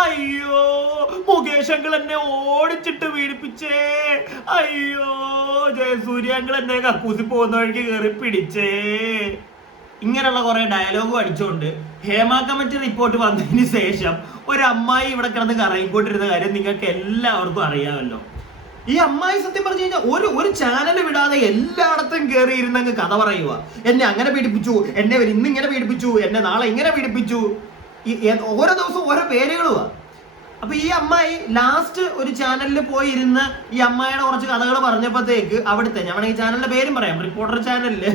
അയ്യോ മുകേഷ് അങ്കിൾ എന്നെ ഓടിച്ചിട്ട് വീടിപ്പിച്ചേ, അയ്യോ ജയസൂര്യ അങ്കിൾ എന്നെ കക്കൂസി പോകുന്ന വഴിക്ക് കയറി പിടിച്ചേ. ഇങ്ങനെയുള്ള കുറെ ഡയലോഗും അടിച്ചുകൊണ്ട് ഹേമ കമ്മിറ്റി റിപ്പോർട്ട് വന്നതിന് ശേഷം ഒരു അമ്മായി ഇവിടെ കിടന്ന് കറങ്ങിക്കൊണ്ടിരുന്ന കാര്യം നിങ്ങൾക്ക് എല്ലാവർക്കും അറിയാമല്ലോ. ഈ അമ്മായി സത്യം പറഞ്ഞു കഴിഞ്ഞാൽ ഒരു ചാനൽ വിടാതെ എല്ലായിടത്തും കയറി ഇരുന്നങ്ങ് കഥ പറയുക. എന്നെ അങ്ങനെ പീഡിപ്പിച്ചു, എന്നെ ഇന്ന് ഇങ്ങനെ പീഡിപ്പിച്ചു, എന്നെ നാളെ ഇങ്ങനെ പീഡിപ്പിച്ചു. ഓരോ ദിവസവും ഓരോ പേരുകളുവാ. അപ്പൊ ഈ അമ്മായി ലാസ്റ്റ് ഒരു ചാനലിൽ പോയി ഇരുന്ന് ഈ അമ്മായിയുടെ കുറച്ച് കഥകൾ പറഞ്ഞപ്പോഴത്തേക്ക് അവിടുത്തെ, ഞാൻ ഈ ചാനലിന്റെ പേരും പറയാം, റിപ്പോർട്ടർ ചാനലില്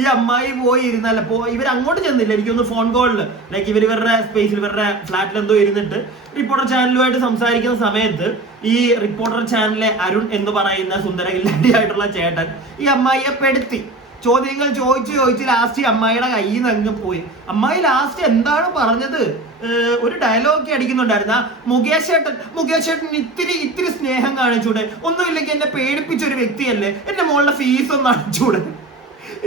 ഈ അമ്മായി പോയി ഇരുന്നല്ല, ഇവർ അങ്ങോട്ട് ചെന്നില്ല, എനിക്കൊന്ന് ഫോൺ കോളിൽ ലൈക്ക് ഇവരുടെ സ്പേസിൽ ഇവരുടെ ഫ്ലാറ്റിൽ എന്തോ ഇരുന്നിട്ട് റിപ്പോർട്ടർ ചാനലുമായിട്ട് സംസാരിക്കുന്ന സമയത്ത് ഈ റിപ്പോർട്ടർ ചാനലിലെ അരുൺ എന്ന് പറയുന്ന സുന്ദരകില്ലാടി ആയിട്ടുള്ള ചേട്ടൻ ഈ അമ്മായിയെ പെടുത്തി ചോദ്യങ്ങൾ ചോദിച്ച് ലാസ്റ്റ് അമ്മായിയുടെ കയ്യിൽ നിന്ന് അങ്ങ് പോയി. അമ്മായി ലാസ്റ്റ് എന്താണ് പറഞ്ഞത്, ഒരു ഡയലോഗ് അടിക്കുന്നുണ്ടായിരുന്ന മുകേഷ് ചേട്ടൻ ഇത്തിരി സ്നേഹം കാണിച്ചൂടെ, ഒന്നുമില്ലെങ്കിൽ എന്നെ പേടിപ്പിച്ച ഒരു വ്യക്തിയല്ലേ, എന്റെ മോളുടെ ഫീസ് ഒന്ന് അടിച്ചൂടെ.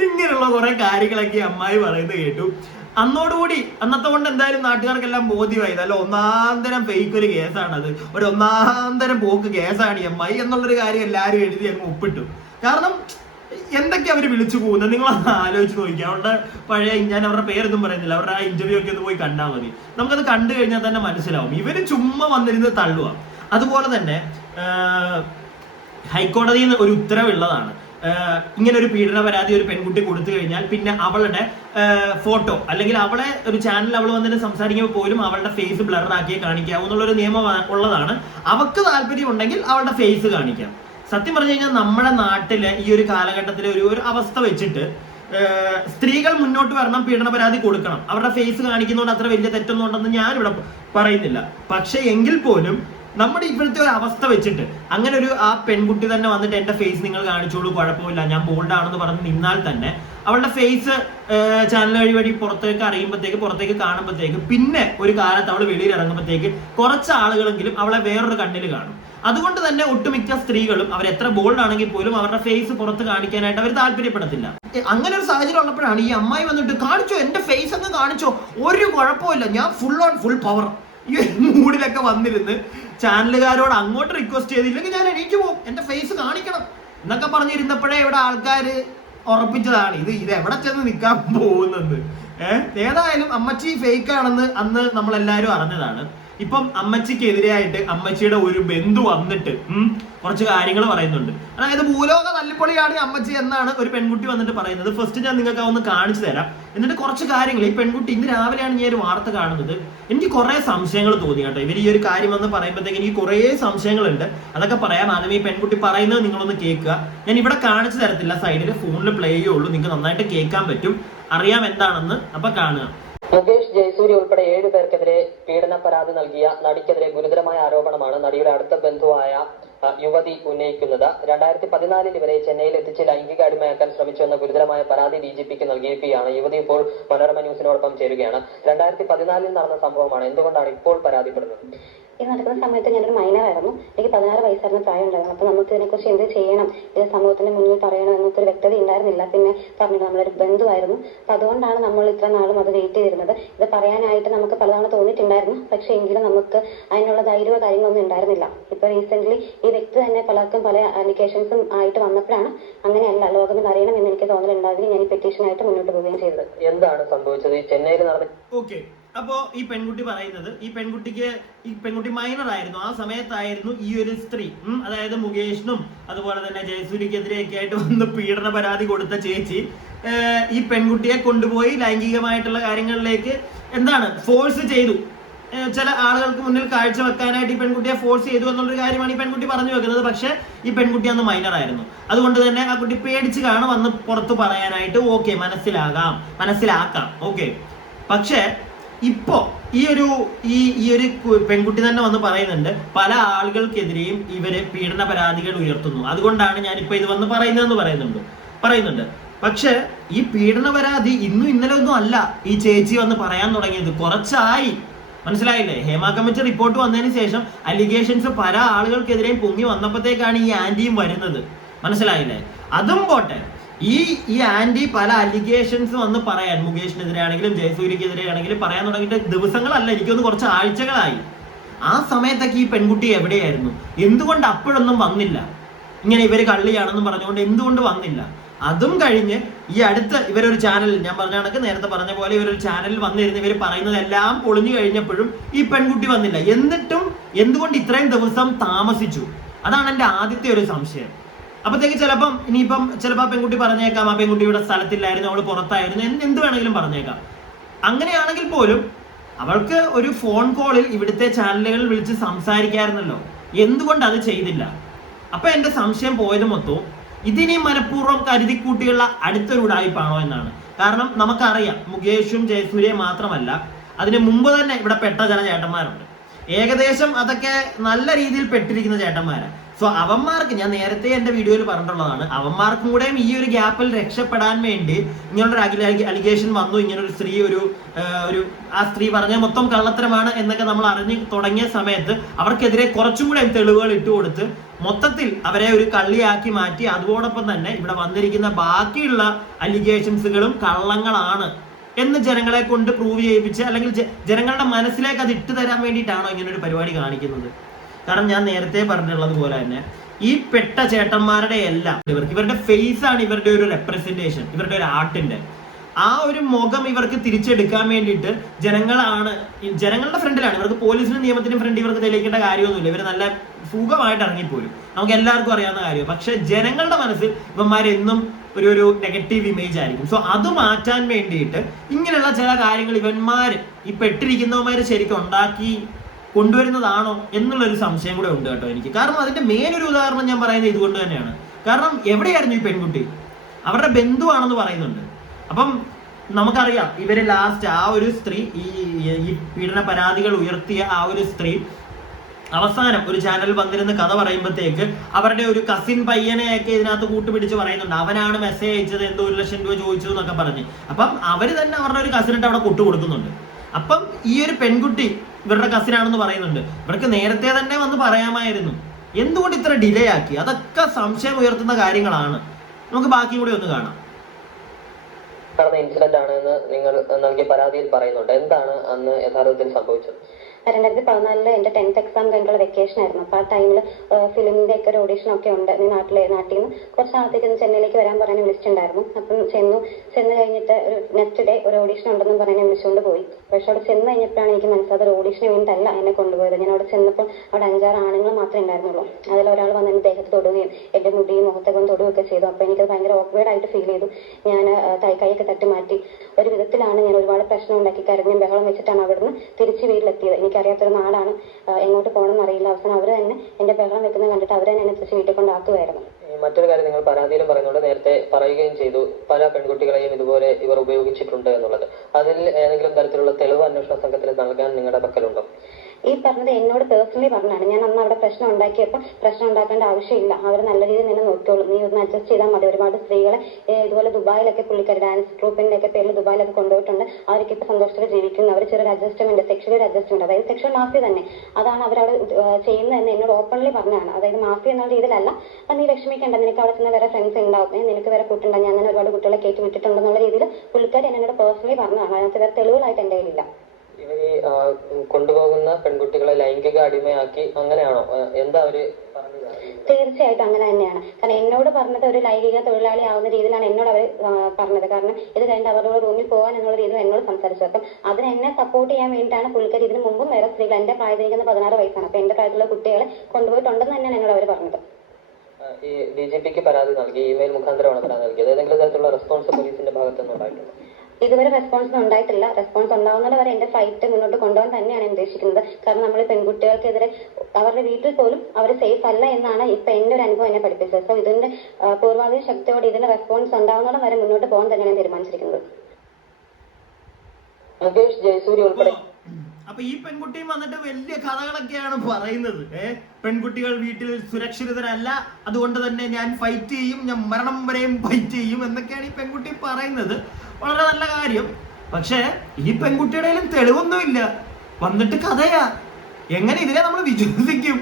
ഇങ്ങനെയുള്ള കുറെ കാര്യങ്ങളൊക്കെ അമ്മായി പറയുന്നത് കേട്ടു. അന്നോടുകൂടി അന്നത്തെ കൊണ്ട് എന്തായാലും നാട്ടുകാർക്കെല്ലാം ബോധ്യമായി, അല്ല ഒന്നാന്തരം ഫേക്ക് ഒരു കേസാണത്, ഒരു ഒന്നാന്തരം പോക്ക് കേസാണ് ഈ അമ്മായി എന്നുള്ളൊരു കാര്യം എല്ലാവരും എഴുതി അങ്ങ് ഒപ്പിട്ടു. കാരണം എന്തൊക്കെ അവർ വിളിച്ചു പോകുന്നത് നിങ്ങളൊന്ന് ആലോചിച്ച് നോക്കിക്കുക. അവരുടെ പഴയ, ഞാൻ അവരുടെ പേരൊന്നും പറയുന്നില്ല, അവരുടെ ആ ഇന്റർവ്യൂ ഒക്കെ ഒന്ന് പോയി കണ്ടാൽ മതി, നമുക്കത് കണ്ടു കഴിഞ്ഞാൽ തന്നെ മനസ്സിലാവും. ഇവര് ചുമ്മാ വന്നിരുന്ന് തള്ളുക. അതുപോലെ തന്നെ ഹൈക്കോടതിയിൽ നിന്ന് ഒരു ഉത്തരവുള്ളതാണ്, ഇങ്ങനെ ഒരു പീഡന പരാതി ഒരു പെൺകുട്ടി കൊടുത്തു കഴിഞ്ഞാൽ പിന്നെ അവളുടെ ഫോട്ടോ അല്ലെങ്കിൽ അവളെ ഒരു ചാനൽ അവൾ വന്നിട്ട് സംസാരിക്കുമ്പോൾ പോലും അവളുടെ ഫേസ് ബ്ലറാക്കിയേ കാണിക്കാവൂ എന്നുള്ളൊരു നിയമം ഉള്ളതാണ്. അവൾക്ക് താല്പര്യം ഉണ്ടെങ്കിൽ അവളുടെ ഫേസ് കാണിക്കാം. സത്യം പറഞ്ഞു കഴിഞ്ഞാൽ നമ്മുടെ നാട്ടിലെ ഈ ഒരു കാലഘട്ടത്തിലെ ഒരു അവസ്ഥ വെച്ചിട്ട് സ്ത്രീകൾ മുന്നോട്ട് വരണം, പീഡന പരാതി കൊടുക്കണം. അവരുടെ ഫേസ് കാണിക്കുന്നതുകൊണ്ട് അത്ര വലിയ തെറ്റൊന്നും ഉണ്ടെന്ന് ഞാനിവിടെ പറയുന്നില്ല. പക്ഷെ എങ്കിൽ പോലും നമ്മുടെ ഇപ്പോഴത്തെ ഒരു അവസ്ഥ വെച്ചിട്ട് അങ്ങനെ ആ പെൺകുട്ടി തന്നെ വന്നിട്ട് എന്റെ ഫേസ് നിങ്ങൾ കാണിച്ചോളൂ, കുഴപ്പമില്ല, ഞാൻ ബോൾഡ് ആണെന്ന് പറഞ്ഞ് നിന്നാൽ തന്നെ അവളുടെ ഫേസ് ചാനൽ വഴി പുറത്തേക്ക് കാണുമ്പോഴത്തേക്ക് പിന്നെ ഒരു കാലത്ത് അവൾ വെളിയിൽ ഇറങ്ങുമ്പോഴത്തേക്ക് കുറച്ച് ആളുകളെങ്കിലും അവളെ വേറൊരു കണ്ണിൽ കാണും. അതുകൊണ്ട് തന്നെ ഒട്ടുമിക്ക സ്ത്രീകളും അവർ എത്ര ബോൾഡ് ആണെങ്കിൽ പോലും അവരുടെ ഫേസ് പുറത്ത് കാണിക്കാനായിട്ട് അവർ താല്പര്യപ്പെടത്തില്ല. അങ്ങനെ ഒരു സാഹചര്യം ഉള്ളപ്പോഴാണ് ഈ അമ്മായി വന്നിട്ട് കാണിച്ചോ, എന്റെ ഫേസ് അങ്ങ് കാണിച്ചോ, ഒരു കുഴപ്പമില്ല, ഞാൻ ഫുൾ പവർ, ഈ മൂഡിലൊക്കെ വന്നിരുന്ന് ചാനലുകാരോട് അങ്ങോട്ട് റിക്വസ്റ്റ് ചെയ്തില്ലെങ്കിൽ ഞാൻ എണീറ്റ് പോകും, എന്റെ ഫേസ് കാണിക്കണം എന്നൊക്കെ പറഞ്ഞിരുന്നപ്പോഴേ ഇവിടെ ആൾക്കാര് ഉറപ്പിച്ചതാണ് ഇത് എവിടെ ചെന്ന് നിൽക്കാൻ പോകുന്നത്. ഏതായാലും അമ്മച്ചി ഫേക്ക് ആണെന്ന് അന്ന് നമ്മളെല്ലാരും അറിഞ്ഞതാണ്. ഇപ്പം അമ്മച്ചിക്കെതിരെയായിട്ട് അമ്മച്ചിയുടെ ഒരു ബന്ധു വന്നിട്ട് കുറച്ച് കാര്യങ്ങൾ പറയുന്നുണ്ട്. അതായത് ഭൂലോക തല്ലിപ്പൊളിയാണ് ഈ അമ്മച്ചി എന്നാണ് ഒരു പെൺകുട്ടി വന്നിട്ട് പറയുന്നത്. ഫസ്റ്റ് ഞാൻ നിങ്ങൾക്ക് ഒന്ന് കാണിച്ചു തരാം, എന്നിട്ട് കുറച്ച് കാര്യങ്ങൾ. ഈ പെൺകുട്ടി ഇന്ന് രാവിലെയാണ് ഞാൻ ഒരു വാർത്ത കാണുന്നത്, എനിക്ക് കുറെ സംശയങ്ങൾ തോന്നി കേട്ടോ. ഇവർ ഈ ഒരു കാര്യം വന്ന് പറയുമ്പോഴത്തേക്ക് എനിക്ക് കുറേ സംശയങ്ങളുണ്ട്, അതൊക്കെ പറയാം. ആദ്യം ഈ പെൺകുട്ടി പറയുന്നത് നിങ്ങളൊന്ന് കേൾക്കുക. ഞാൻ ഇവിടെ കാണിച്ചു തരത്തില്ല, സൈഡിൽ ഫോണിൽ പ്ലേ ചെയ്യുള്ളൂ, നിങ്ങൾക്ക് നന്നായിട്ട് കേൾക്കാൻ പറ്റും, അറിയാം എന്താണെന്ന്. അപ്പൊ കാണുക. മുകേഷ്, ജയസൂര്യ ഉൾപ്പെടെ 7 പേർക്കെതിരെ പീഡന പരാതി നൽകിയ നടിക്കെതിരെ ഗുരുതരമായ ആരോപണമാണ് നടിയുടെ അടുത്ത ബന്ധുവായ യുവതി ഉന്നയിക്കുന്നത്. 2014 ഇവരെ ചെന്നൈയിൽ എത്തിച്ച് ലൈംഗിക അടിമയാക്കാൻ ശ്രമിച്ചുവെന്ന ഗുരുതരമായ പരാതി DGPക്ക് നൽകിയിരിക്കുകയാണ്. യുവതി ഇപ്പോൾ മനോരമ ന്യൂസിനോടൊപ്പം ചേരുകയാണ്. 2014 നടന്ന സംഭവമാണ്, എന്തുകൊണ്ടാണ് ഇപ്പോൾ പരാതിപ്പെടുന്നത്? ഇത് നടക്കുന്ന സമയത്ത് ഞാനൊരു മൈനറായിരുന്നു, എനിക്ക് 16 വയസ്സായിരുന്ന പ്രായം ഉണ്ടായിരുന്നു. അപ്പൊ നമുക്ക് ഇതിനെക്കുറിച്ച് എന്ത് ചെയ്യണം, ഇത് സമൂഹത്തിന് മുന്നിൽ പറയണം എന്നൊക്കെ ഒരു വ്യക്തത ഉണ്ടായിരുന്നില്ല. പിന്നെ പറഞ്ഞു നമ്മളൊരു ബന്ധുവായിരുന്നു, അപ്പൊ അതുകൊണ്ടാണ് നമ്മൾ ഇത്ര നാളും അത് വെയിറ്റ് ചെയ്തിരുന്നത്. ഇത് പറയാനായിട്ട് നമുക്ക് പലതവണ തോന്നിയിട്ടുണ്ടായിരുന്നു, പക്ഷെ എങ്കിലും നമുക്ക് അതിനുള്ള ധൈര്യമോ കാര്യങ്ങളൊന്നും ഉണ്ടായിരുന്നില്ല. ഇപ്പൊ റീസെന്റ് ഈ വ്യക്തി തന്നെ പലർക്കും പല അലിഗേഷൻസും ആയിട്ട് വന്നപ്പോഴാണ് അങ്ങനെയല്ല, ലോകം അറിയണം എന്ന് എനിക്ക് തോന്നലുണ്ടാവുകയും ഞാൻ ഈ പെറ്റീഷനായിട്ട് മുന്നോട്ട് പോവുകയും ചെയ്തത്. എന്താണ് സംഭവിച്ചത് ഈ ചെന്നൈയിൽ നടന്ന? അപ്പോ ഈ പെൺകുട്ടി പറയുന്നത്, ഈ പെൺകുട്ടി മൈനർ ആയിരുന്നു, ആ സമയത്തായിരുന്നു ഈ ഒരു സ്ത്രീ, അതായത് മുകേഷിനും അതുപോലെ തന്നെ ജയസൂര്യക്കെതിരെയൊക്കെ ആയിട്ട് വന്ന് പീഡന പരാതി കൊടുത്ത ചേച്ചി ഈ പെൺകുട്ടിയെ കൊണ്ടുപോയി ലൈംഗികമായിട്ടുള്ള കാര്യങ്ങളിലേക്ക് ഫോഴ്സ് ചെയ്തു. ചില ആളുകൾക്ക് മുന്നിൽ കാഴ്ച വെക്കാനായിട്ട് ഈ പെൺകുട്ടിയെ ഫോഴ്സ് ചെയ്തു എന്നുള്ളൊരു കാര്യമാണ് ഈ പെൺകുട്ടി പറഞ്ഞു വെക്കുന്നത്. പക്ഷെ ഈ പെൺകുട്ടി അന്ന് മൈനർ ആയിരുന്നു, അതുകൊണ്ട് തന്നെ ആ കുട്ടി പേടിച്ച് കാണും വന്ന് പുറത്ത് പറയാനായിട്ട്. ഓക്കെ, മനസ്സിലാക്കാം, ഓക്കെ. പക്ഷെ ഇപ്പോ ഈ ഒരു പെൺകുട്ടി തന്നെ വന്ന് പറയുന്നുണ്ട്, പല ആളുകൾക്കെതിരെയും ഇവര് പീഡന പരാതികൾ ഉയർത്തുന്നു, അതുകൊണ്ടാണ് ഞാനിപ്പോ ഇത് വന്ന് പറയുന്നതെന്ന് പറയുന്നുണ്ട്. പക്ഷെ ഈ പീഡന പരാതി ഇന്നും ഇന്നലെ ഒന്നും അല്ല ഈ ചേച്ചി വന്ന് പറയാൻ തുടങ്ങിയത്, കുറച്ചായി. മനസ്സിലായില്ലേ? ഹേമ കമ്മിറ്റി റിപ്പോർട്ട് വന്നതിന് ശേഷം അലിഗേഷൻസ് പല ആളുകൾക്കെതിരെയും പൊങ്ങി വന്നപ്പോഴത്തേക്കാണ് ഈ ആന്റിയും വരുന്നത്. മനസ്സിലായില്ലേ? അതും പോട്ടെ, ഈ ആന്റി പല അലിഗേഷൻസ് വന്ന് പറയാൻ, മുകേഷിനെതിരെ ആണെങ്കിലും ജയസൂര്യക്കെതിരെ ആണെങ്കിലും പറയാൻ തുടങ്ങിയിട്ട് ദിവസങ്ങളല്ല, എനിക്കൊന്ന് കുറച്ച് ആഴ്ചകളായി. ആ സമയത്തൊക്കെ ഈ പെൺകുട്ടി എവിടെയായിരുന്നു? എന്തുകൊണ്ട് അപ്പോഴൊന്നും വന്നില്ല? ഇങ്ങനെ ഇവര് കള്ളിയാണെന്ന് പറഞ്ഞുകൊണ്ട് എന്തുകൊണ്ട് വന്നില്ല? അതും കഴിഞ്ഞ് ഈ അടുത്ത് ഇവരൊരു ചാനൽ, ഞാൻ പറഞ്ഞ കണക്ക് നേരത്തെ പറഞ്ഞ പോലെ ഇവരൊരു ചാനലിൽ വന്നിരുന്ന് ഇവർ പറയുന്നതെല്ലാം പൊളിഞ്ഞു കഴിഞ്ഞപ്പോഴും ഈ പെൺകുട്ടി വന്നില്ല. എന്നിട്ടും എന്തുകൊണ്ട് ഇത്രയും ദിവസം താമസിച്ചു? അതാണ് എൻ്റെ ആദ്യത്തെ ഒരു സംശയം. അപ്പത്തേക്ക് ഇനിയിപ്പം ചിലപ്പോൾ പെൺകുട്ടി പറഞ്ഞേക്കാം ആ പെൺകുട്ടിയുടെ സ്ഥലത്തില്ലായിരുന്നു, അവൾ പുറത്തായിരുന്നു, എന്ത് വേണമെങ്കിലും പറഞ്ഞേക്കാം. അങ്ങനെയാണെങ്കിൽ പോലും അവൾക്ക് ഒരു ഫോൺ കോളിൽ ഇവിടുത്തെ ചാനലുകളിൽ വിളിച്ച് സംസാരിക്കാറുണ്ടല്ലോ, എന്തുകൊണ്ട് അത് ചെയ്തില്ല? അപ്പൊ എന്റെ സംശയം പോയത് മൊത്തവും ഇതിനെ മനഃപൂർവ്വം കരുതിക്കൂട്ടിയുള്ള അടുത്തൊരു ഉടായിപ്പാണോ എന്നാണ്. കാരണം നമുക്കറിയാം മുകേഷും ജയസൂര്യയും മാത്രമല്ല, അതിന് മുമ്പ് തന്നെ ഇവിടെ പെട്ട ചില ചേട്ടന്മാരുണ്ട്. ഏകദേശം അതൊക്കെ നല്ല രീതിയിൽ പെട്ടിരിക്കുന്ന ചേട്ടന്മാരാണ്. സോ അവന്മാർക്ക്, ഞാൻ നേരത്തെ എന്റെ വീഡിയോയിൽ പറഞ്ഞിട്ടുള്ളതാണ്, അവന്മാർക്കും കൂടെയും ഈ ഒരു ഗ്യാപ്പിൽ രക്ഷപ്പെടാൻ വേണ്ടി ഇങ്ങനൊരു അലിഗേഷൻ വന്നു. ഇങ്ങനൊരു സ്ത്രീ ആ സ്ത്രീ പറഞ്ഞ മൊത്തം കള്ളത്തരമാണ് എന്നൊക്കെ നമ്മൾ അറിഞ്ഞു തുടങ്ങിയ സമയത്ത് അവർക്കെതിരെ കുറച്ചും കൂടെ തെളിവുകൾ ഇട്ടുകൊടുത്ത് മൊത്തത്തിൽ അവരെ ഒരു കള്ളിയാക്കി മാറ്റി. അതോടൊപ്പം തന്നെ ഇവിടെ വന്നിരിക്കുന്ന ബാക്കിയുള്ള അലിഗേഷൻസുകളും കള്ളങ്ങളാണ് എന്ന് ജനങ്ങളെ കൊണ്ട് പ്രൂവ് ചെയ്യിപ്പിച്ച്, അല്ലെങ്കിൽ ജനങ്ങളുടെ മനസ്സിലേക്ക് അത് ഇട്ടു തരാൻ വേണ്ടിയിട്ടാണോ ഇങ്ങനെ ഒരു പരിപാടി കാണിക്കുന്നത്? കാരണം ഞാൻ നേരത്തെ പറഞ്ഞിട്ടുള്ളത് പോലെ തന്നെ ഈ പെട്ട ചേട്ടന്മാരുടെ എല്ലാം ഇവരുടെ ഫേസ് ആണ് ഇവരുടെ ഒരു റെപ്രസെന്റേഷൻ, ഇവരുടെ ഒരു ആർട്ടിന്റെ. ആ ഒരു മുഖം ഇവർക്ക് തിരിച്ചെടുക്കാൻ വേണ്ടിയിട്ട് ജനങ്ങളുടെ ഫ്രണ്ടിലാണ്, ഇവർക്ക് പോലീസിനും നിയമത്തിനും ഫ്രണ്ട് ഇവർക്ക് തെളിയിക്കേണ്ട കാര്യമൊന്നുമില്ല. ഇവർ നല്ല സുഖമായിട്ട് ഇറങ്ങിപ്പോരും, നമുക്ക് എല്ലാവർക്കും അറിയാവുന്ന കാര്യം. പക്ഷെ ജനങ്ങളുടെ മനസ്സിൽ ഇവന്മാരെന്നും ഒരു നെഗറ്റീവ് ഇമേജ് ആയിരിക്കും. സോ അത് മാറ്റാൻ വേണ്ടിയിട്ട് ഇങ്ങനെയുള്ള ചില കാര്യങ്ങൾ ഈ പെട്ടിരിക്കുന്നവന്മാര് ശരിക്കും ഉണ്ടാക്കി കൊണ്ടുവരുന്നതാണോ എന്നുള്ളൊരു സംശയം കൂടെ ഉണ്ട് കേട്ടോ എനിക്ക്. കാരണം അതിന്റെ മെയിൻ ഒരു ഉദാഹരണം ഞാൻ പറയുന്നത് ഇതുകൊണ്ട് തന്നെയാണ്. കാരണം എവിടെയായിരുന്നു ഈ പെൺകുട്ടി? അവരുടെ ബന്ധുവാണെന്ന് പറയുന്നുണ്ട്. അപ്പം നമുക്കറിയാം ഇവര് ലാസ്റ്റ് ആ ഒരു സ്ത്രീ ഈ പീഡന പരാതികൾ ഉയർത്തിയ ആ ഒരു സ്ത്രീ അവസാനം ഒരു ചാനൽ വന്നിരുന്ന് കഥ പറയുമ്പോഴത്തേക്ക് അവരുടെ ഒരു കസിൻ പയ്യനെയൊക്കെ ഇതിനകത്ത് കൂട്ടുപിടിച്ച് പറയുന്നുണ്ട്, അവനാണ് മെസ്സേജ് അയച്ചത്, എന്തോ 1 ലക്ഷം രൂപ ചോദിച്ചു എന്നൊക്കെ പറഞ്ഞ്. അപ്പം അവര് തന്നെ അവരുടെ ഒരു കസിനിട്ട് അവിടെ കൊട്ടു കൊടുക്കുന്നുണ്ട്. അപ്പം ഈ ഒരു പെൺകുട്ടി ഇവരുടെ കസിനാണെന്ന് പറയുന്നുണ്ട്. ഇവർക്ക് നേരത്തെ തന്നെ വന്ന് പറയാമായിരുന്നു, എന്തുകൊണ്ട് ഇത്ര ഡിലേ ആക്കി? അതൊക്കെ സംശയം ഉയർത്തുന്ന കാര്യങ്ങളാണ്. നമുക്ക് ബാക്കി കൂടി ഒന്ന് കാണാം. നടന്ന ഇൻസിഡന്റ് ആണെന്ന് നിങ്ങൾ നൽകിയ പരാതിയിൽ പറയുന്നുണ്ട്. എന്താണ് അന്ന് യഥാർത്ഥത്തിൽ സംഭവിച്ചത്? 2014 എൻ്റെ 10th എക്സാം കഴിഞ്ഞുള്ള വെക്കേഷൻ ആയിരുന്നു. അപ്പോൾ ആ ടൈമിൽ ഫിലിമിന്റെ ഒക്കെ ഒരു ഓഡീഷൻ ഒക്കെ ഉണ്ട്. നീ നാട്ടിൽ നിന്ന് കുറച്ച് നാളത്തേക്ക് ചെന്നൈയിലേക്ക് വരാൻ പറയാൻ വിളിച്ചിട്ടുണ്ടായിരുന്നു. അപ്പം ചെന്ന് കഴിഞ്ഞിട്ട് ഒരു നെക്സ്റ്റ് ഡേ ഒരു ഓഡീഷൻ ഉണ്ടെന്ന് പറയാൻ വിളിച്ചുകൊണ്ട് പോയി. പക്ഷെ അവിടെ ചെന്ന് കഴിഞ്ഞപ്പോഴാണ് എനിക്ക് മനസ്സിലായത് ഒരു ഓഡീഷന് വേണ്ടിയിട്ടല്ല എന്നെ കൊണ്ടുപോയത്. ഞാൻ അവിടെ ചെന്നപ്പോൾ അവിടെ 5-6 ആണുങ്ങൾ മാത്രമേ ഉണ്ടായിരുന്നുള്ളൂ. അതിലൊരാൾ വന്ന് എൻ്റെ ദേഹത്ത് തൊടുകയും എൻ്റെ മുടിയും മുഖത്തൊക്കെ തൊടുകയൊക്കെ ചെയ്തു. അപ്പോൾ എനിക്കത് ഭയങ്കര ഓക്വേർഡ് ആയിട്ട് ഫീൽ ചെയ്തു. ഞാൻ കൈയൊക്കെ തട്ടി മാറ്റി. ഒരു വിധത്തിലാണ് ഞാൻ ഒരുപാട് പ്രശ്നം ഉണ്ടാക്കി കരഞ്ഞും ബഹളം വെച്ചിട്ടാണ് അവിടുന്ന് തിരിച്ച് വീട്ടിലെത്തിയത്. എനിക്കറിയാത്തൊരു നാടാണ്, എങ്ങോട്ട് പോകണമെന്ന് അറിയില്ല. അവസാനം അവർ തന്നെ എന്റെ ബഹളം വെക്കുന്നത് കണ്ടിട്ട് അവർ തന്നെ എന്നെ തിരിച്ച് വീട്ടിൽ കൊണ്ടാക്കുമായിരുന്നു. മറ്റൊരു കാര്യം നിങ്ങൾ പരാതിയിലും പറയുന്നുണ്ട്, നേരത്തെ പറയുകയും ചെയ്തു, പല പെൺകുട്ടികളെയും ഇതുപോലെ ഇവർ ഉപയോഗിച്ചിട്ടുണ്ട് എന്നുള്ളത്. അതിൽ ഏതെങ്കിലും തരത്തിലുള്ള തെളിവ് അന്വേഷണ സംഘത്തിന് നൽകാൻ നിങ്ങളുടെ പക്കലുണ്ടോ? ഈ പറഞ്ഞത് എന്നോട് പേഴ്സണലി പറഞ്ഞാണ്. ഞാൻ അന്ന് അവിടെ പ്രശ്നം ഉണ്ടാക്കിയപ്പോൾ പ്രശ്നം ഉണ്ടാക്കേണ്ട ആവശ്യമില്ല, അവർ നല്ല രീതിയിൽ നിന്നെ നോക്കിയോളൂ, നീ ഒന്ന് അഡ്ജസ്റ്റ് ചെയ്താൽ മതി. ഒരുപാട് സ്ത്രീകളെ ഇതുപോലെ ദുബായിലൊക്കെ പുള്ളിക്കാർ ഡാൻസ് ട്രൂപ്പിന്റെ ഒക്കെ പേരിൽ ദുബായിലൊക്കെ കൊണ്ടുപോയിട്ടുണ്ട്. അവർക്ക് ഇപ്പോൾ സന്തോഷത്തോടെ ജീവിക്കുന്നു. അവർ ചെറിയൊരു അഡ്ജസ്റ്റ്മെന്റ്, സെക്ഷൽ അഡ്ജസ്റ്റ്മെന്റ്, അതായത് സെക്ഷൽ മാഫി തന്നെ, അതാണ് അവരവിടെ ചെയ്യുന്നതെന്ന് എന്നോട് ഓപ്പൺലി പറഞ്ഞതാണ്. അതായത് മാഫി എന്നുള്ള രീതിയിലല്ല, നീ വിഷമിക്കേണ്ട, നിനക്ക് അവിടെ ചെന്ന് വേറെ ഫ്രണ്ട്സ് ഉണ്ടാവും, നിനക്ക് വേറെ കൂട്ടുണ്ടാവും, ഞാൻ അങ്ങനെ ഒരുപാട് കുട്ടികളെ കയറ്റി വിട്ടിട്ടുണ്ടെന്നുള്ള രീതിയിൽ പുള്ളിക്കാർ എന്നോട് പേഴ്സണലി പറഞ്ഞതാണ്. അതിനകത്ത് വേറെ തെളിവുകളായിട്ട് എൻ്റെ കയ്യിലില്ല. ഇവര് കൊണ്ടുപോകുന്ന പെൺകുട്ടികളെ ലൈംഗിക അടിമയാക്കി അങ്ങനെയാണോ? എന്താ അവര് പറഞ്ഞത്? തീർച്ചയായിട്ടും അങ്ങനെ തന്നെയാണ്. കാരണം എന്നോട് പറഞ്ഞത് ഒരു ലൈംഗിക തൊഴിലാളി ആവുന്ന രീതിയിലാണ് എന്നോട് അവർ പറഞ്ഞത്. കാരണം ഇത് കഴിഞ്ഞ് അവരുടെ റൂമിൽ പോകാൻ എന്നുള്ള രീതിയിൽ എന്നോട് സംസാരിച്ചു. അപ്പം അതിന് എന്നെ സപ്പോർട്ട് ചെയ്യാൻ വേണ്ടിയിട്ടാണ് പുള്ളിക്കാർ ഇതിന് മുമ്പും വേറെ സ്ത്രീകൾ, എന്റെ പ്രായത്തിരിക്കുന്ന 16 വയസ്സാണ്, അപ്പൊ എന്റെ പ്രായത്തിലുള്ള കുട്ടികളെ കൊണ്ടുപോയിട്ടുണ്ടെന്ന് തന്നെയാണ് എന്നോട് അവർ പറഞ്ഞത്. ഈ DGPക്ക് പരാതി നൽകി, ഇമെയിൽ മുഖാന്തരമാണ് പരാതി നൽകിയത്. ഏതെങ്കിലും തരത്തിലുള്ള റെസ്പോൺസ് പോലീസിന്റെ ഭാഗത്തുനിന്ന് ഉണ്ടായിട്ടുണ്ടോ? ഇതുവരെ റെസ്പോൺസ് ഉണ്ടായിട്ടില്ല. റെസ്പോൺസ് ഉണ്ടാവുന്നത് വരെ എന്റെ ഫൈറ്റ് മുന്നോട്ട് കൊണ്ടുപോകാൻ തന്നെയാണ് ഉദ്ദേശിക്കുന്നത്. കാരണം നമ്മൾ പെൺകുട്ടികൾക്കെതിരെ അവരുടെ വീട്ടിൽ പോലും അവർ സേഫ് അല്ല എന്നാണ് ഇപ്പൊ എന്റെ ഒരു അനുഭവം എന്നെ പഠിപ്പിച്ചത്. സോ ഇതിന്റെ പൂർവാധിക ശക്തിയോടെ ഇതിന്റെ റെസ്പോൺസ് ഉണ്ടാവുന്നതോടെ വരെ മുന്നോട്ട് പോകാൻ തന്നെയാണ് തീരുമാനിച്ചിരിക്കുന്നത്. മുകേഷ്, ജയസൂര്യ ഉൾപ്പെടെ അപ്പൊ ഈ പെൺകുട്ടിയും വന്നിട്ട് വലിയ കഥകളൊക്കെയാണ് പറയുന്നത്. പെൺകുട്ടികൾ വീട്ടിൽ സുരക്ഷിതരല്ല, അതുകൊണ്ട് തന്നെ ഞാൻ ഫൈറ്റ് ചെയ്യും, ഞാൻ മരണം വരെയും ഫൈറ്റ് ചെയ്യും എന്നൊക്കെയാണ് ഈ പെൺകുട്ടി പറയുന്നത്. വളരെ നല്ല കാര്യം. പക്ഷെ ഈ പെൺകുട്ടിയുടെ തെളിവൊന്നുമില്ല, വന്നിട്ട് കഥയാ. എങ്ങനെ ഇതിനെ നമ്മൾ വിശ്വസിക്കും?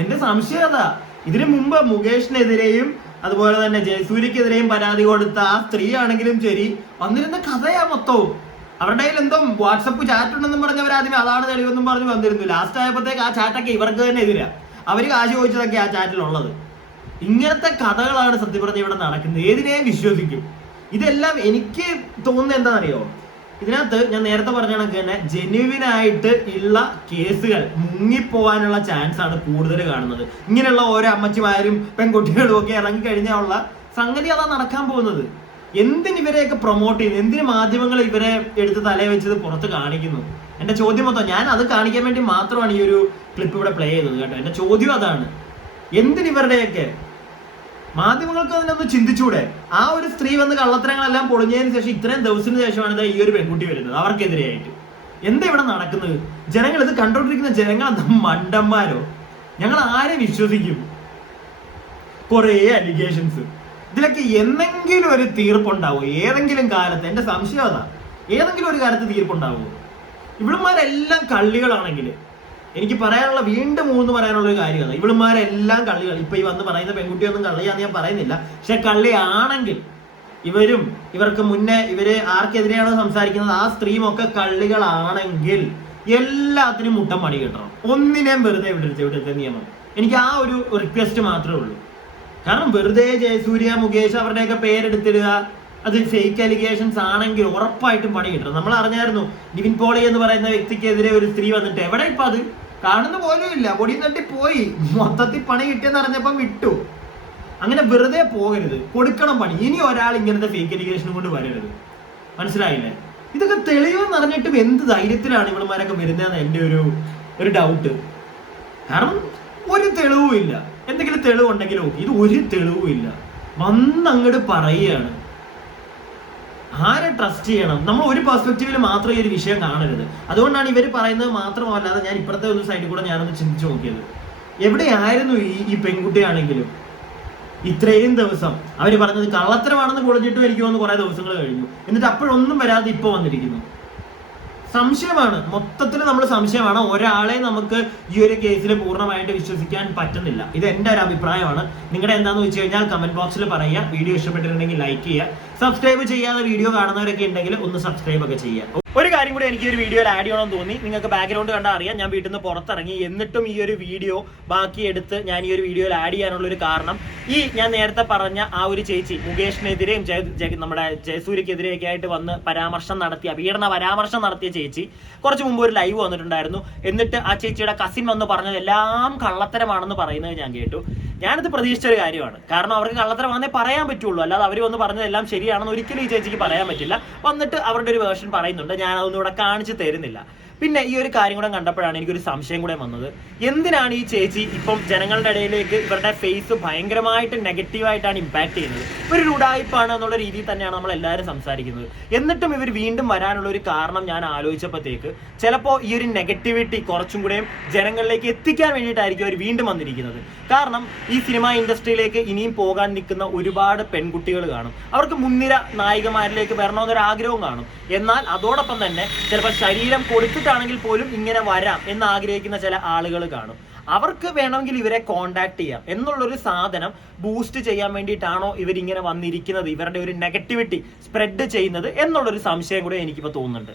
എന്റെ സംശയം അതാ. ഇതിനു മുമ്പ് മുകേഷിനെതിരെയും അതുപോലെ തന്നെ ജയസൂര്യക്കെതിരെയും പരാതി കൊടുത്ത ആ സ്ത്രീ ആണെങ്കിലും ശരി, വന്നിരുന്ന കഥയാ മൊത്തവും. അവരുടെ കയ്യിൽ എന്തോ വാട്സപ്പ് ചാറ്റ് ഉണ്ടെന്നും പറഞ്ഞവർ ആദ്യമേ അതാണ് തെളിവെന്നും പറഞ്ഞ് വന്നിരുന്നു. ലാസ്റ്റ് ആയപ്പോഴത്തേക്ക് ആ ചാറ്റൊക്കെ ഇവർക്ക് തന്നെ എതിരാ. അവര് കാശ് ചോദിച്ചതൊക്കെ ആ ചാറ്റിലുള്ളത്. ഇങ്ങനത്തെ കഥകളാണ് സത്യം പറഞ്ഞ ഇവിടെ നടക്കുന്നത്. ഏതിനെയും വിശ്വസിക്കും. ഇതെല്ലാം എനിക്ക് തോന്നുന്നത് എന്താണെന്നറിയോ, ഇതിനകത്ത് ഞാൻ നേരത്തെ പറഞ്ഞ കണക്ക് തന്നെ ജെന്യുവിനായിട്ട് ഉള്ള കേസുകൾ മുങ്ങിപ്പോവാനുള്ള ചാൻസ് ആണ് കൂടുതൽ കാണുന്നത്. ഇങ്ങനെയുള്ള ഓരോ അമ്മച്ചിമാരും പെൺകുട്ടികളും ഒക്കെ ഇറങ്ങിക്കഴിഞ്ഞാൽ ഉള്ള സംഗതി അതാ നടക്കാൻ പോകുന്നത്. എന്തിന് ഇവരെയൊക്കെ പ്രൊമോട്ട് ചെയ്യുന്നു? എന്തിന് മാധ്യമങ്ങൾ ഇവരെ എടുത്ത് തലയെ വെച്ചത് പുറത്ത് കാണിക്കുന്നു? എന്റെ ചോദ്യം മൊത്തം, ഞാൻ അത് കാണിക്കാൻ വേണ്ടി മാത്രമാണ് ഈ ഒരു ക്ലിപ്പ് ഇവിടെ പ്ലേ ചെയ്തത് കേട്ടോ. എന്റെ ചോദ്യം അതാണ്, എന്തിന് ഇവരുടെയൊക്കെ? മാധ്യമങ്ങൾക്ക് അതിനൊന്ന് ചിന്തിച്ചൂടെ? ആ ഒരു സ്ത്രീ വന്ന് കള്ളത്തരങ്ങളെല്ലാം പൊളിഞ്ഞതിന് ശേഷം ഇത്രയും ദിവസത്തിന് ശേഷമാണ് ഈ ഒരു പെൺകുട്ടി വരുന്നത് അവർക്കെതിരെയായിട്ട്. എന്താ ഇവിടെ നടക്കുന്നത്? ജനങ്ങൾ ഇത് കണ്ടോണ്ടിരിക്കുന്ന ജനങ്ങൾ എന്താ മണ്ടന്മാരോ? ഞങ്ങൾ ആരെ വിശ്വസിക്കും? കുറേ അലിഗേഷൻസ്. ഇതിലൊക്കെ എന്തെങ്കിലും ഒരു തീർപ്പുണ്ടാവുമോ ഏതെങ്കിലും കാലത്ത്? എന്റെ സംശയം അതാ, ഏതെങ്കിലും ഒരു കാലത്ത് തീർപ്പുണ്ടാവുമോ? ഇവിടുമാരെല്ലാം കള്ളികളാണെങ്കിൽ എനിക്ക് പറയാനുള്ള വീണ്ടും പറയാനുള്ള ഒരു കാര്യമാണ്, ഇവളുമാരെല്ലാം കള്ളികൾ. ഇപ്പൊ ഈ വന്ന് പറയുന്ന പെൺകുട്ടിയൊന്നും കള്ളിയാന്ന് ഞാൻ പറയുന്നില്ല, പക്ഷെ കള്ളിയാണെങ്കിൽ ഇവർക്ക് മുന്നേ ഇവര് ആർക്കെതിരെയാണോ സംസാരിക്കുന്നത് ആ സ്ത്രീയും ഒക്കെ കള്ളികളാണെങ്കിൽ എല്ലാത്തിനും മുട്ടം പണി കിട്ടണം. ഒന്നിനെയും വെറുതെ ഇവിടുത്തെ നിയമം. എനിക്ക് ആ ഒരു റിക്വസ്റ്റ് മാത്രമേ ഉള്ളൂ. കാരണം വെറുതെ ജയസൂര്യ, മുകേഷ് അവരുടെയൊക്കെ പേരെടുത്തിടുക, അത് ഫേക്ക് അലിഗേഷൻസ് ആണെങ്കിൽ ഉറപ്പായിട്ടും പണി കിട്ടണം. നമ്മൾ അറിഞ്ഞായിരുന്നു നിവിൻ പോളി എന്ന് പറയുന്ന വ്യക്തിക്കെതിരെ ഒരു സ്ത്രീ വന്നിട്ട് എവിടെ ഇപ്പൊ അത് കാണുന്ന പോലും ഇല്ല, പൊടി തട്ടി പോയി, മൊത്തത്തിൽ പണി കിട്ടിയെന്ന് അറിഞ്ഞപ്പം വിട്ടു. അങ്ങനെ വെറുതെ പോകരുത്, കൊടുക്കണം പണി. ഇനി ഒരാൾ ഇങ്ങനത്തെ ഫേക്ക് അലിഗേഷനും കൊണ്ട് വരരുത്. മനസ്സിലായില്ലേ? ഇതൊക്കെ തെളിവെന്ന് അറിഞ്ഞിട്ടും എന്ത് ധൈര്യത്തിലാണ് ഇവളുമാരൊക്കെ വരുന്നതെന്ന് എൻ്റെ ഒരു ഡൗട്ട്. കാരണം ഒരു തെളിവും ഇല്ല. എന്തെങ്കിലും തെളിവുണ്ടെങ്കിലും ഇത് ഒരു തെളിവും ഇല്ല, വന്നങ്ങോട്ട് പറയുകയാണ്. ആരെ ട്രസ്റ്റ് ചെയ്യണം? നമ്മൾ ഒരു പെർസ്പെക്റ്റീവിൽ മാത്രം ഈ ഒരു വിഷയം കാണരുത്. അതുകൊണ്ടാണ് ഇവർ പറയുന്നത് മാത്രമല്ലാതെ ഞാൻ ഇപ്പുറത്തെ ഒരു സൈഡിൽ കൂടെ ഞാനൊന്ന് ചിന്തിച്ചു നോക്കിയത്. എവിടെയായിരുന്നു ഈ പെൺകുട്ടിയാണെങ്കിലും ഇത്രയും ദിവസം? അവർ പറഞ്ഞത് കള്ളത്തരമാണെന്ന് പൊളിഞ്ഞിട്ടും എനിക്ക് തോന്നുന്നു കുറെ ദിവസങ്ങൾ കഴിഞ്ഞു, എന്നിട്ട് അപ്പോഴൊന്നും വരാതെ ഇപ്പൊ വന്നിരിക്കുന്നു. സംശയമാണ്, മൊത്തത്തിൽ നമ്മൾ സംശയമാണ്. ഒരാളെ നമുക്ക് ഈ ഒരു കേസിൽ പൂർണ്ണമായിട്ട് വിശ്വസിക്കാൻ പറ്റുന്നില്ല. ഇത് എൻ്റെ ഒരു അഭിപ്രായമാണ്. നിങ്ങളുടെ എന്താണെന്ന് വെച്ച് കഴിഞ്ഞാൽ കമന്റ് ബോക്സിൽ പറയുക. വീഡിയോ ഇഷ്ടപ്പെട്ടിട്ടുണ്ടെങ്കിൽ ലൈക്ക് ചെയ്യുക. സബ്സ്ക്രൈബ് ചെയ്യാതെ വീഡിയോ കാണുന്നവരൊക്കെ ഉണ്ടെങ്കിൽ ഒന്ന് സബ്സ്ക്രൈബ് ഒക്കെ ചെയ്യുക. ഒരു കാര്യം കൂടി എനിക്ക് ഒരു വീഡിയോയിൽ ആഡ് ചെയ്യണമെന്ന് തോന്നി. നിങ്ങൾക്ക് ബാക്ക്ഗ്രൗണ്ട് കണ്ടാൽ അറിയാം, ഞാൻ വീട്ടിൽ നിന്ന് പുറത്തിറങ്ങി. എന്നിട്ടും ഈ ഒരു വീഡിയോ ബാക്കി എടുത്ത് ഞാൻ ഈ ഒരു വീഡിയോയിൽ ആഡ് ചെയ്യാനുള്ള ഒരു കാരണം, ഈ ഞാൻ നേരത്തെ പറഞ്ഞ ആ ഒരു ചേച്ചി മുകേഷിനെതിരെയും നമ്മുടെ ജയസൂര്യക്കെതിരെയൊക്കെ ആയിട്ട് വന്ന് പീഡന പരാമർശം നടത്തിയ ചേച്ചി കുറച്ച് മുമ്പ് ഒരു ലൈവ് വന്നിട്ടുണ്ടായിരുന്നു. എന്നിട്ട് ആ ചേച്ചിയുടെ കസിൻ വന്ന് പറഞ്ഞത് എല്ലാം കള്ളത്തരമാണെന്ന് പറയുന്നത് ഞാൻ കേട്ടു. ഞാനത് പ്രതീക്ഷിച്ച ഒരു കാര്യമാണ്. കാരണം അവർക്ക് കള്ളത്തരമാണെന്നേ പറയാൻ പറ്റുള്ളൂ, അല്ലാതെ അവർ വന്ന് പറഞ്ഞതെല്ലാം ശരിയാണെന്ന് ഒരിക്കലും ഈ ചേച്ചിക്ക് പറയാൻ പറ്റില്ല. വന്നിട്ട് അവരുടെ ഒരു വേർഷൻ പറയുന്നുണ്ട്, ഞാൻ അതൊന്നും ഇവിടെ കാണിച്ചു തരുന്നില്ല. പിന്നെ ഈ ഒരു കാര്യം കൂടെ കണ്ടപ്പോഴാണ് എനിക്കൊരു സംശയം കൂടെ വന്നത്. എന്തിനാണ് ഈ ചേച്ചി ഇപ്പം ജനങ്ങളുടെ ഇടയിലേക്ക് ഇവരുടെ ഫേസ് ഭയങ്കരമായിട്ട് നെഗറ്റീവായിട്ടാണ് ഇമ്പാക്ട് ചെയ്യുന്നത്? ഒരു ഉടായിപ്പാണ് എന്നുള്ള രീതിയിൽ തന്നെയാണ് നമ്മൾ എല്ലാവരും സംസാരിക്കുന്നത്. എന്നിട്ടും ഇവർ വീണ്ടും വരാനുള്ള ഒരു കാരണം ഞാൻ ആലോചിച്ചപ്പോഴത്തേക്ക് ചിലപ്പോൾ ഈ ഒരു നെഗറ്റിവിറ്റി കുറച്ചും കൂടെയും ജനങ്ങളിലേക്ക് എത്തിക്കാൻ വേണ്ടിയിട്ടായിരിക്കും അവർ വീണ്ടും വന്നിരിക്കുന്നത്. കാരണം ഈ സിനിമ ഇൻഡസ്ട്രിയിലേക്ക് ഇനിയും പോകാൻ നിൽക്കുന്ന ഒരുപാട് പെൺകുട്ടികൾ കാണും. അവർക്ക് മുൻനിര നായികമാരിലേക്ക് വരണമെന്നൊരു ആഗ്രഹവും കാണും. എന്നാൽ അതോടൊപ്പം തന്നെ ചിലപ്പോൾ ശരീരം കൊടുത്തിട്ടാണെങ്കിൽ പോലും ഇങ്ങനെ വരാം എന്ന് ആഗ്രഹിക്കുന്ന ചില ആളുകൾ കാണും. അവർക്ക് വേണമെങ്കിൽ ഇവരെ കോണ്ടാക്ട് ചെയ്യാം എന്നുള്ളൊരു സാധനം ബൂസ്റ്റ് ചെയ്യാൻ വേണ്ടിയിട്ടാണോ ഇവരിങ്ങനെ വന്നിരിക്കുന്നത്, ഇവരുടെ ഒരു നെഗറ്റിവിറ്റി സ്പ്രെഡ് ചെയ്യുന്നത് എന്നുള്ളൊരു സംശയം കൂടെ എനിക്കിപ്പോൾ തോന്നുന്നുണ്ട്.